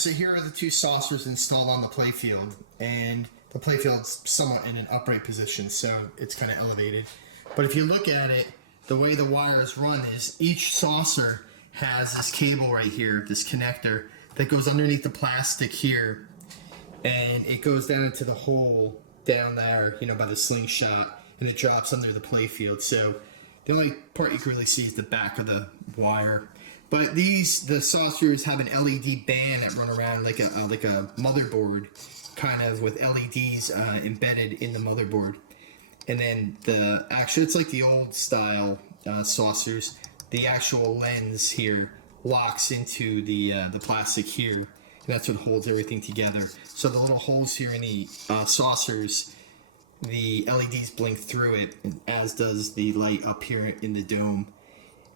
so here are the two saucers installed on the playfield, and the playfield's somewhat in an upright position, so it's kind of elevated. But if you look at it, the way the wires run is each saucer has this cable right here, this connector, that goes underneath the plastic here, and it goes down into the hole down there, you know, by the slingshot, and it drops under the playfield. So the only part you can really see is the back of the wire. But the saucers have an LED band that run around like a motherboard, kind of with LEDs embedded in the motherboard. And then it's like the old style saucers. The actual lens here locks into the plastic here, and that's what holds everything together. So the little holes here in the saucers, the LEDs blink through it, as does the light up here in the dome.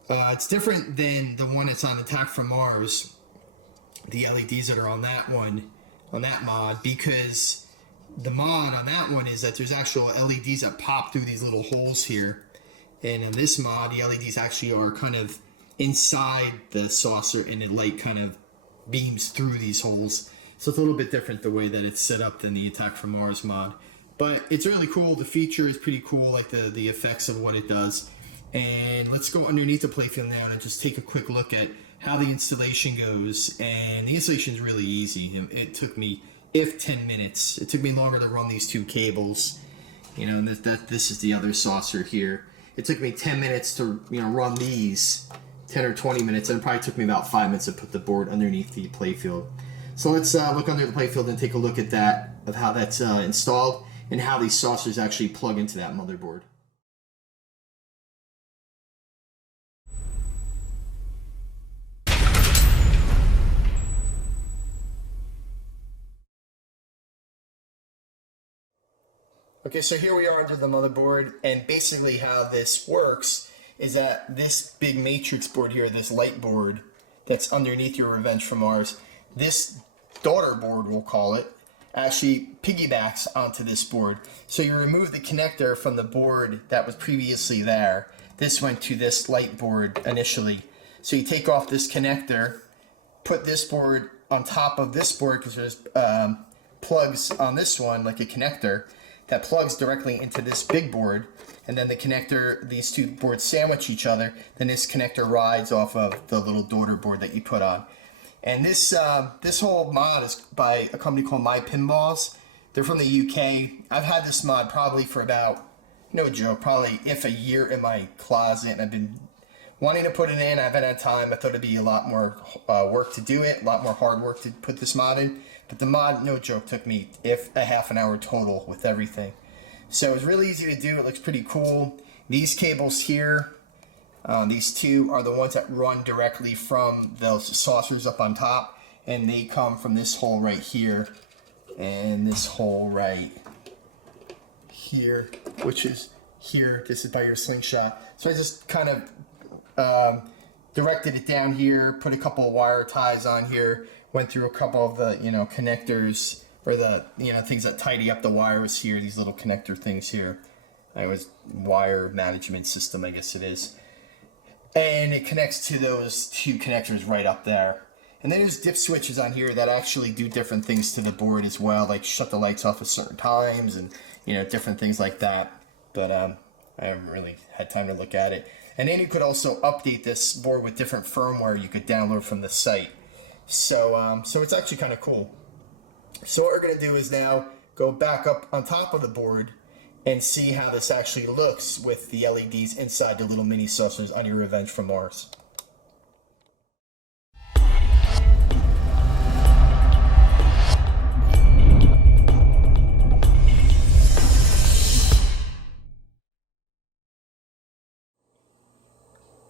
It's different than the one that's on Attack from Mars, the LEDs that are on that one, on that mod, because the mod on that one is that there's actual LEDs that pop through these little holes here. And in this mod, the LEDs actually are kind of inside the saucer, and the light kind of beams through these holes. So it's a little bit different the way that it's set up than the Attack from Mars mod. But it's really cool. The feature is pretty cool, like the effects of what it does. And let's go underneath the playfield now and just take a quick look at how the installation goes. And the installation is really easy. It took me, 10 minutes. It took me longer to run these two cables. You know, and this is the other saucer here. It took me 10 minutes to run these, 10 or 20 minutes, and it probably took me about 5 minutes to put the board underneath the playfield. So let's look under the playfield and take a look at that, of how that's installed and how these saucers actually plug into that motherboard. Okay, so here we are under the motherboard, and basically how this works is that this big matrix board here, this light board that's underneath your Revenge from Mars, this daughter board, we'll call it, actually piggybacks onto this board. So you remove the connector from the board that was previously there. This went to this light board initially. So you take off this connector, put this board on top of this board, because there's plugs on this one, like a connector, that plugs directly into this big board, and then the connector, these two boards sandwich each other, then this connector rides off of the little daughter board that you put on. And this whole mod is by a company called MyPinballs. They're from the UK. I've had this mod probably for about, no joke, probably a year in my closet, and I've been wanting to put it in. I haven't had time. I thought it'd be a lot more work to do it, a lot more hard work to put this mod in. But the mod, no joke, took me a half an hour total with everything. So it was really easy to do. It looks pretty cool. These cables here, these two are the ones that run directly from those saucers up on top, and they come from this hole right here and this hole right here, which is here. This is by your slingshot. So I just kind of directed it down here, put a couple of wire ties on here, went through a couple of the connectors, or the things that tidy up the wires here, these little connector things here. It was wire management system, I guess it is. And it connects to those two connectors right up there. And then there's dip switches on here that actually do different things to the board as well, like shut the lights off at certain times and different things like that. But I haven't really had time to look at it. And then you could also update this board with different firmware you could download from the site. So it's actually kind of cool. So what we're going to do is now go back up on top of the board and see how this actually looks with the LEDs inside the little mini saucers on your Revenge from Mars.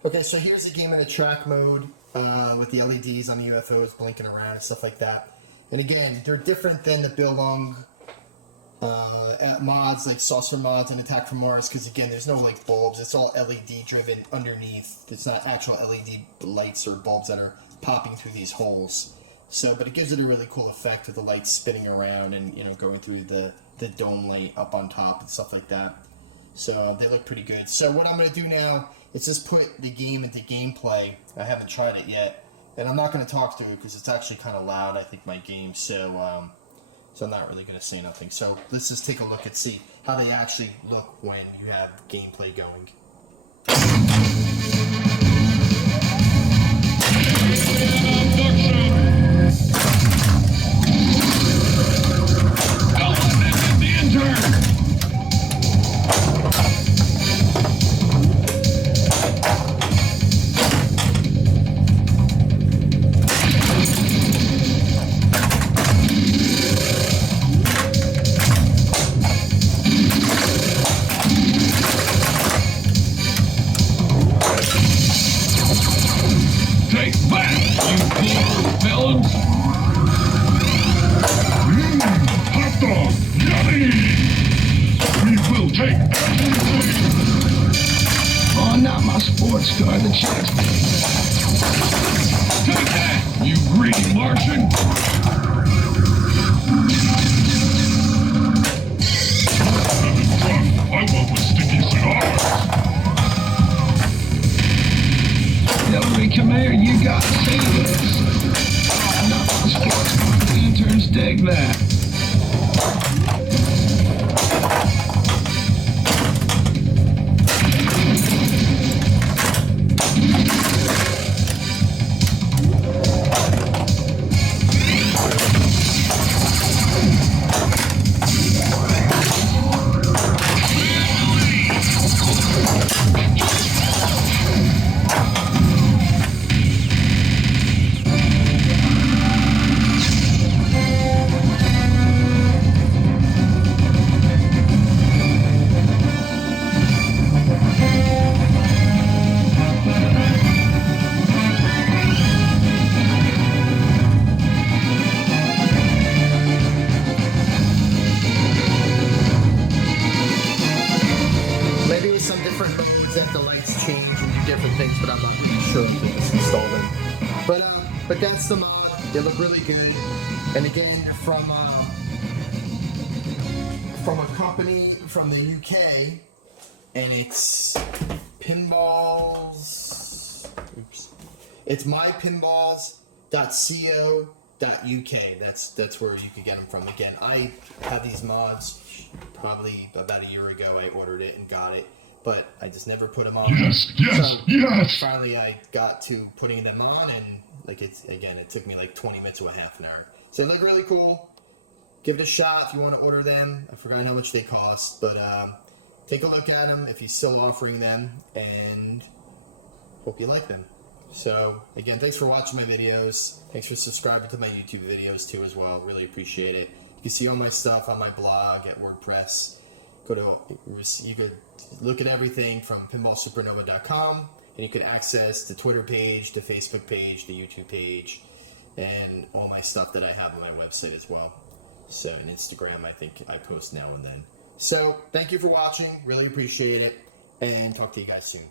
Okay, so here's the game in the track mode with the LEDs on the UFOs blinking around and stuff like that. And again, they're different than the Billong mods, like saucer mods and Attack from Mars, because again, there's no like bulbs. It's all LED driven underneath. It's not actual LED lights or bulbs that are popping through these holes. So, but it gives it a really cool effect with the lights spinning around and going through the dome light up on top and stuff like that. So they look pretty good. So what I'm going to do now is just put the game into gameplay. I haven't tried it yet. And I'm not going to talk through it because it's actually kind of loud, I think, my game, so I'm not really going to say nothing. So let's just take a look and see how they actually look when you have gameplay going. Oh, not my sports car, the checks. Take that, you greedy Martian! I want with sticky cigars. Hillary, come here, you gotta see this. Oh, not my sports car, the interns dig that. That the lights change and do different things, but I'm not really sure until it's installed in. But that's the mod. They look really good. And again, from a company from the UK, and it's Pinballs. Oops. It's MyPinballs.co.uk. That's where you can get them from. Again, I had these mods probably about a year ago. I ordered it and got it, but I just never put them on. Yes. Finally, I got to putting them on, and it took me like 20 minutes to a half an hour. So they look really cool. Give it a shot if you want to order them. I forgot how much they cost, but take a look at them if he's still offering them, and hope you like them. So again, thanks for watching my videos. Thanks for subscribing to my YouTube videos too as well. Really appreciate it. You can see all my stuff on my blog at WordPress. You could look at everything from pinballsupernova.com, and you can access the Twitter page, the Facebook page, the YouTube page, and all my stuff that I have on my website as well. So, and Instagram, I think I post now and then. So, thank you for watching. Really appreciate it, and talk to you guys soon.